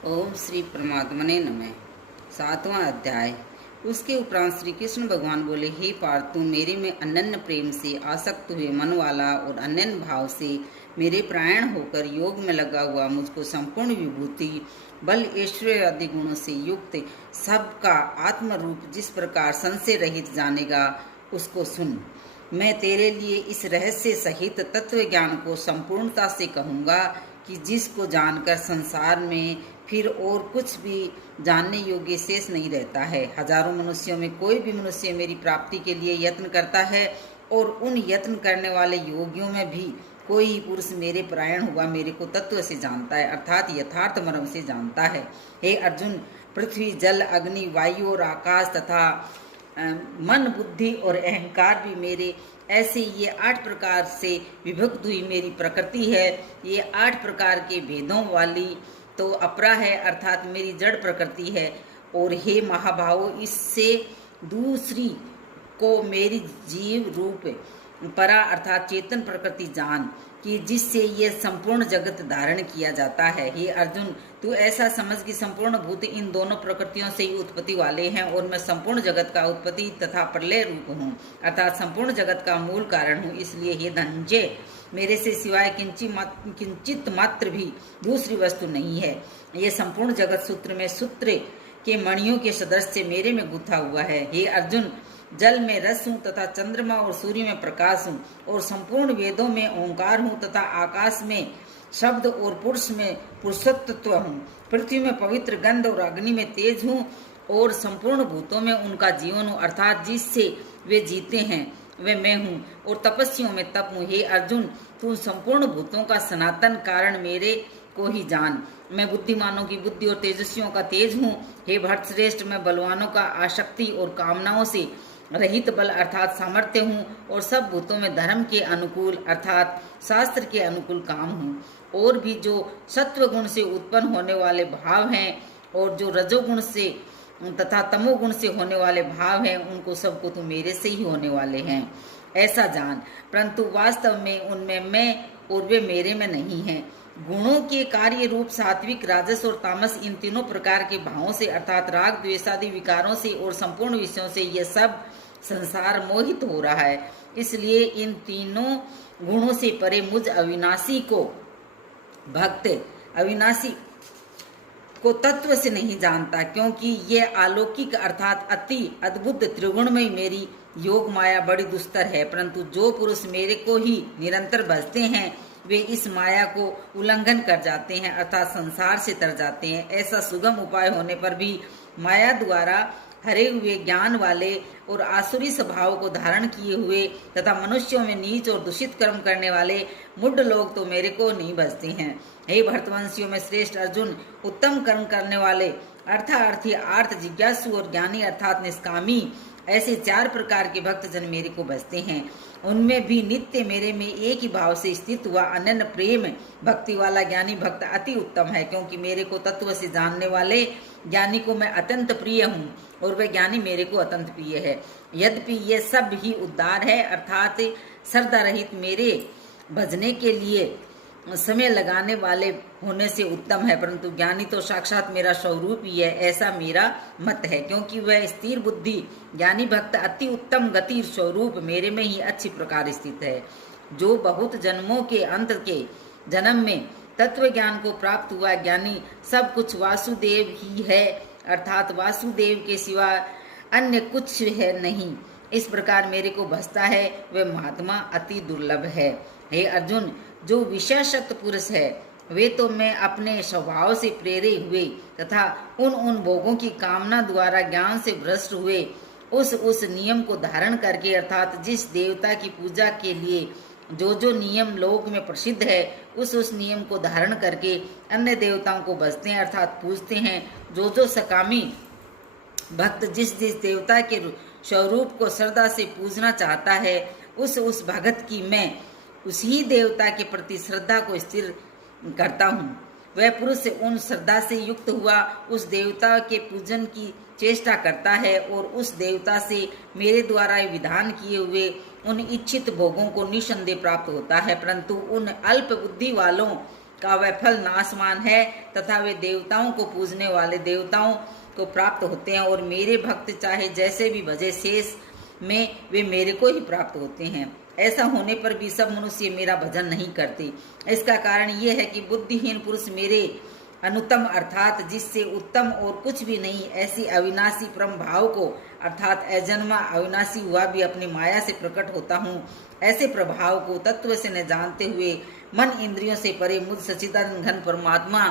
ओम श्री परमात्मने नमः। 7वां अध्याय। उसके उपरांत श्री कृष्ण भगवान बोले, हे पार्थ, तू मेरे में अनन्य प्रेम से आसक्त हुए मन वाला और अनन्य भाव से मेरे प्राण होकर योग में लगा हुआ मुझको संपूर्ण विभूति, बल, ऐश्वर्य आदि गुणों से युक्त सबका आत्म रूप जिस प्रकार संशय रहित जानेगा, उसको सुन। मैं तेरे लिए इस रहस्य सहित तत्व ज्ञान को संपूर्णता से कहूँगा कि जिसको जानकर संसार में फिर और कुछ भी जानने योग्य शेष नहीं रहता है। हजारों मनुष्यों में कोई भी मनुष्य मेरी प्राप्ति के लिए यत्न करता है, और उन यत्न करने वाले योगियों में भी कोई ही पुरुष मेरे परायण हुआ मेरे को तत्व से जानता है, अर्थात यथार्थ मर्म से जानता है। हे अर्जुन, पृथ्वी, जल, अग्नि, वायु और आकाश तथा मन, बुद्धि और अहंकार भी मेरे ऐसे ये 8 प्रकार से विभक्त हुई मेरी प्रकृति है। ये 8 प्रकार के भेदों वाली तो अपरा है, अर्थात मेरी जड़ प्रकृति है। और हे महाभावो, इससे दूसरी को मेरी जीव रूप परा अर्थात चेतन प्रकृति जान कि जिससे ये संपूर्ण जगत धारण किया जाता है। हे अर्जुन, तू ऐसा समझ कि संपूर्ण भूत इन दोनों प्रकृतियों से ही उत्पत्ति वाले हैं, और मैं संपूर्ण जगत का उत्पत्ति तथा प्रलय रूप हूँ, अर्थात संपूर्ण जगत का मूल कारण हूँ। इसलिए हे धनंजय, मेरे से सिवाय किंचित मात्र भी दूसरी वस्तु नहीं है। ये संपूर्ण जगत सूत्र में सूत्र के मणियों के सदस्य मेरे में गुथा हुआ है। हे अर्जुन, जल में रस हूँ तथा चंद्रमा और सूर्य में प्रकाश हूँ, और संपूर्ण वेदों में ओंकार हूँ तथा आकाश में शब्द और पुरुष में पुरुषत्व हूँ। पृथ्वी में पवित्र गंध और अग्नि में तेज हूँ, और संपूर्ण भूतों में उनका जीवन हूँ, अर्थात जिससे वे जीते हैं वे मैं हूँ, और तपस्वियों में तप हूँ। हे अर्जुन, तू संपूर्ण भूतों का सनातन कारण मेरे को ही जान। मैं बुद्धिमानों की बुद्धि और तेजस्वियों का तेज हूँ। हे भक्त श्रेष्ठ, मैं बलवानों का आसक्ति और कामनाओं से रहित बल अर्थात सामर्थ्य हूँ, और सब भूतों में धर्म के अनुकूल अर्थात शास्त्र के अनुकूल काम हूँ। और भी जो सत्व गुण से उत्पन्न होने वाले भाव हैं, और जो रजोगुण से तथा तमोगुण से होने वाले भाव हैं, उनको सबको तो मेरे से ही होने वाले हैं, ऐसा जान। परंतु वास्तव में उनमें मैं और वे मेरे में नहीं हैं। गुणों के कार्य रूप सात्विक, राजस और तामस, इन तीनों प्रकार के भावों से अर्थात राग, द्वेषादि विकारों से और संपूर्ण विषयों से यह सब संसार मोहित हो रहा है। इसलिए इन तीनों गुणों से परे मुझ अविनाशी को भक्त अविनाशी को तत्व से नहीं जानता, क्योंकि ये अलौकिक अर्थात अति अद्भुत त्रिगुणमय मेरी योग माया बड़ी दुस्तर है। परंतु जो पुरुष मेरे को ही निरंतर भजते हैं, वे इस माया को उल्लंघन कर जाते हैं, अर्थात संसार से तर जाते हैं। ऐसा सुगम उपाय होने पर भी माया द्वारा हरे हुए ज्ञान वाले और आसुरी स्वभाव को धारण किए हुए तथा मनुष्यों में नीच और दूषित कर्म करने वाले मूढ़ लोग तो मेरे को नहीं भजते हैं। हे भरतवंशियों में श्रेष्ठ अर्जुन, उत्तम कर्म करने वाले अर्थार्थी, आर्थ जिज्ञासु और ज्ञानी अर्थात निष्कामी, ऐसे 4 प्रकार के भक्तजन मेरे को भजते हैं। उनमें भी नित्य मेरे में एक ही भाव से स्थित हुआ अनन्य प्रेम भक्ति वाला ज्ञानी भक्त अति उत्तम है, क्योंकि मेरे को तत्व से जानने वाले ज्ञानी को मैं अत्यंत प्रिय हूँ, और वह ज्ञानी मेरे को अत्यंत प्रिय है। यद्यपि ये सब ही उद्धार है, अर्थात श्रद्धा रहित मेरे भजने के लिए समय लगाने वाले होने से उत्तम है, परंतु ज्ञानी तो साक्षात मेरा स्वरूप ही है, ऐसा मेरा मत है। क्योंकि वह स्थिर बुद्धि ज्ञानी भक्त अति उत्तम गति स्वरूप मेरे में ही अच्छी प्रकार स्थित है। जो बहुत जन्मों के अंत के जन्म में तत्व ज्ञान को प्राप्त हुआ ज्ञानी सब कुछ वासुदेव ही है, अर्थात वासुदेव के सिवा अन्य कुछ है नहीं, इस प्रकार मेरे को भजता है, वह महात्मा अति दुर्लभ है। हे अर्जुन, जो विशेषत पुरुष है वे तो मैं अपने स्वभाव से प्रेरे हुए तथा उन भोगों की कामना द्वारा ज्ञान से भ्रष्ट हुए उस नियम को धारण करके अर्थात जिस देवता की पूजा के लिए जो नियम लोक में प्रसिद्ध है, उस नियम को धारण करके अन्य देवताओं को भजते हैं अर्थात पूजते हैं। जो सकामी भक्त जिस देवता के स्वरूप को श्रद्धा से पूजना चाहता है, उस भगत की मैं उसी देवता के प्रति श्रद्धा को स्थिर करता हूँ। वह पुरुष उन श्रद्धा से युक्त हुआ उस देवता के पूजन की चेष्टा करता है, और उस देवता से मेरे द्वारा विधान किए हुए उन इच्छित भोगों को निसंदेह प्राप्त होता है। परंतु उन अल्प बुद्धि वालों का वह फल नाशवान है तथा वे देवताओं को पूजने वाले देवताओं को प्राप्त होते हैं, और मेरे भक्त चाहे जैसे भी भजे शेष में वे मेरे को ही प्राप्त होते हैं। ऐसा होने पर भी सब मनुष्य मेरा भजन नहीं करते। इसका कारण ये है कि बुद्धिहीन पुरुष मेरे अनुत्तम अर्थात जिससे उत्तम और कुछ भी नहीं ऐसी अविनाशी परम भाव को अर्थात अजन्मा अविनाशी हुआ भी अपनी माया से प्रकट होता हूँ, ऐसे प्रभाव को तत्व से न जानते हुए मन इंद्रियों से परे मुझ सच्चिदानंद घन परमात्मा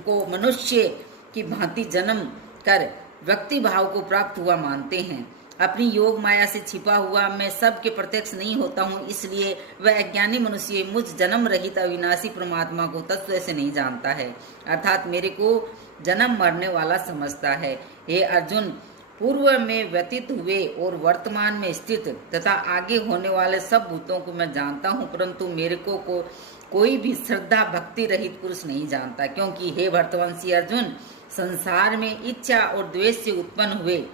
को मनुष्य की भांति जन्म कर व्यक्ति भाव को प्राप्त हुआ मानते हैं। अपनी योग माया से छिपा हुआ मैं सबके प्रत्यक्ष नहीं होता हूँ, इसलिए वह अज्ञानी मनुष्य मुझ जन्म रहित अविनाशी परमात्मा को तत्व से नहीं जानता है, अर्थात मेरे को जन्म मरने वाला समझता है। हे अर्जुन, पूर्व में व्यतीत हुए और वर्तमान में स्थित तथा आगे होने वाले सब भूतों को मैं जानता हूँ, परंतु मेरे को कोई भी श्रद्धा भक्ति रहित पुरुष नहीं जानता, क्योंकि हे भरतवंशी अर्जुन, संसार में इच्छा और द्वेष से उत्पन्न हुए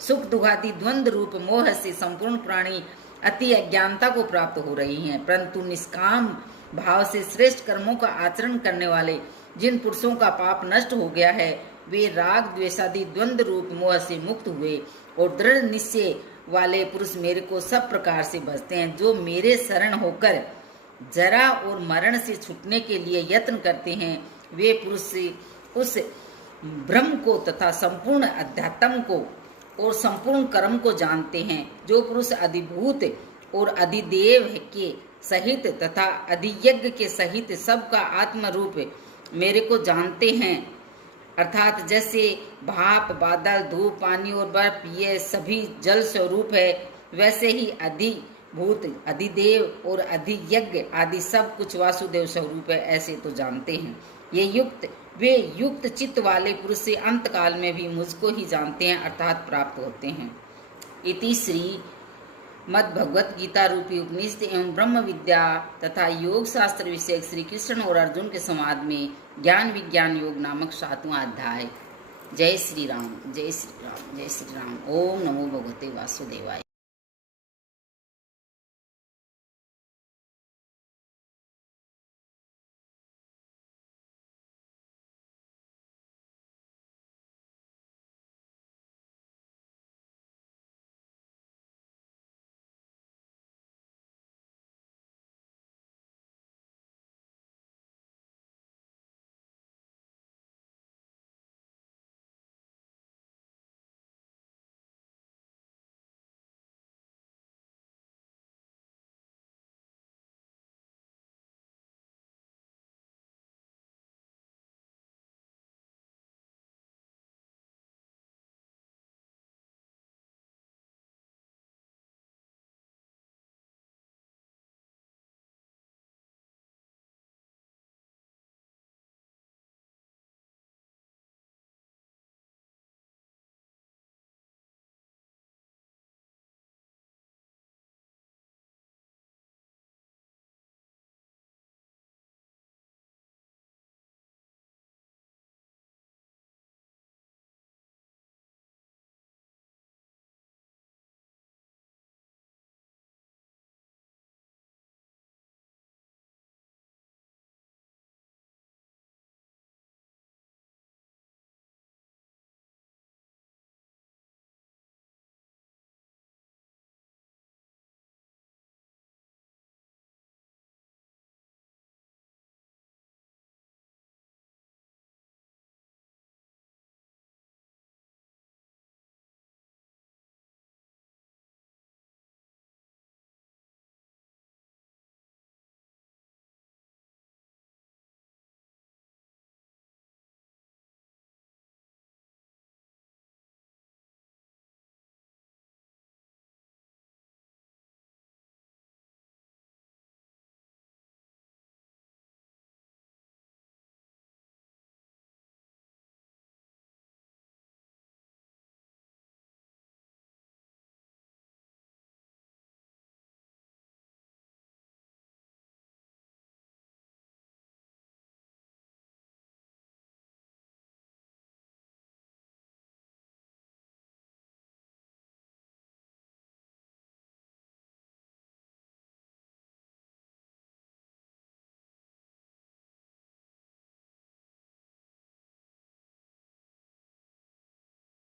सुख दुखादि द्वंद्व रूप मोह से संपूर्ण प्राणी अति अज्ञानता को प्राप्त हो रही हैं, परंतु निष्काम भाव से श्रेष्ठ कर्मों का आचरण करने वाले जिन पुरुषों का पाप नष्ट हो गया है, वे राग द्वेषादि द्वंद्व रूप मोह से मुक्त हुए और दृढ़ निश्चय वाले पुरुष मेरे को सब प्रकार से भजते हैं। जो मेरे शरण होकर जरा और मरण से छूटने के लिए यत्न करते हैं, वे पुरुष उस ब्रह्म को तथा संपूर्ण अध्यात्म को और संपूर्ण कर्म को जानते हैं। जो पुरुष अधिभूत और अधिदेव के सहित तथा अधियज्ञ के सहित सबका आत्म रूप मेरे को जानते हैं, अर्थात जैसे भाप बादल धूप पानी और बर्फ ये सभी जल स्वरूप है, वैसे ही अधिभूत अधिदेव और अधियज्ञ आदि सब कुछ वासुदेव स्वरूप है, ऐसे तो जानते हैं। वे युक्त चित्त वाले पुरुष से अंत काल में भी मुझको ही जानते हैं, अर्थात प्राप्त होते हैं। इति श्री मद् भगवत गीता रूपी उपनिषद एवं ब्रह्म विद्या तथा योग शास्त्र विषयक श्री कृष्ण और अर्जुन के संवाद में ज्ञान विज्ञान योग नामक 7वां अध्याय। जय श्री राम, जय श्री राम, जय श्री राम। ओम नमो भगवते वासुदेवाय।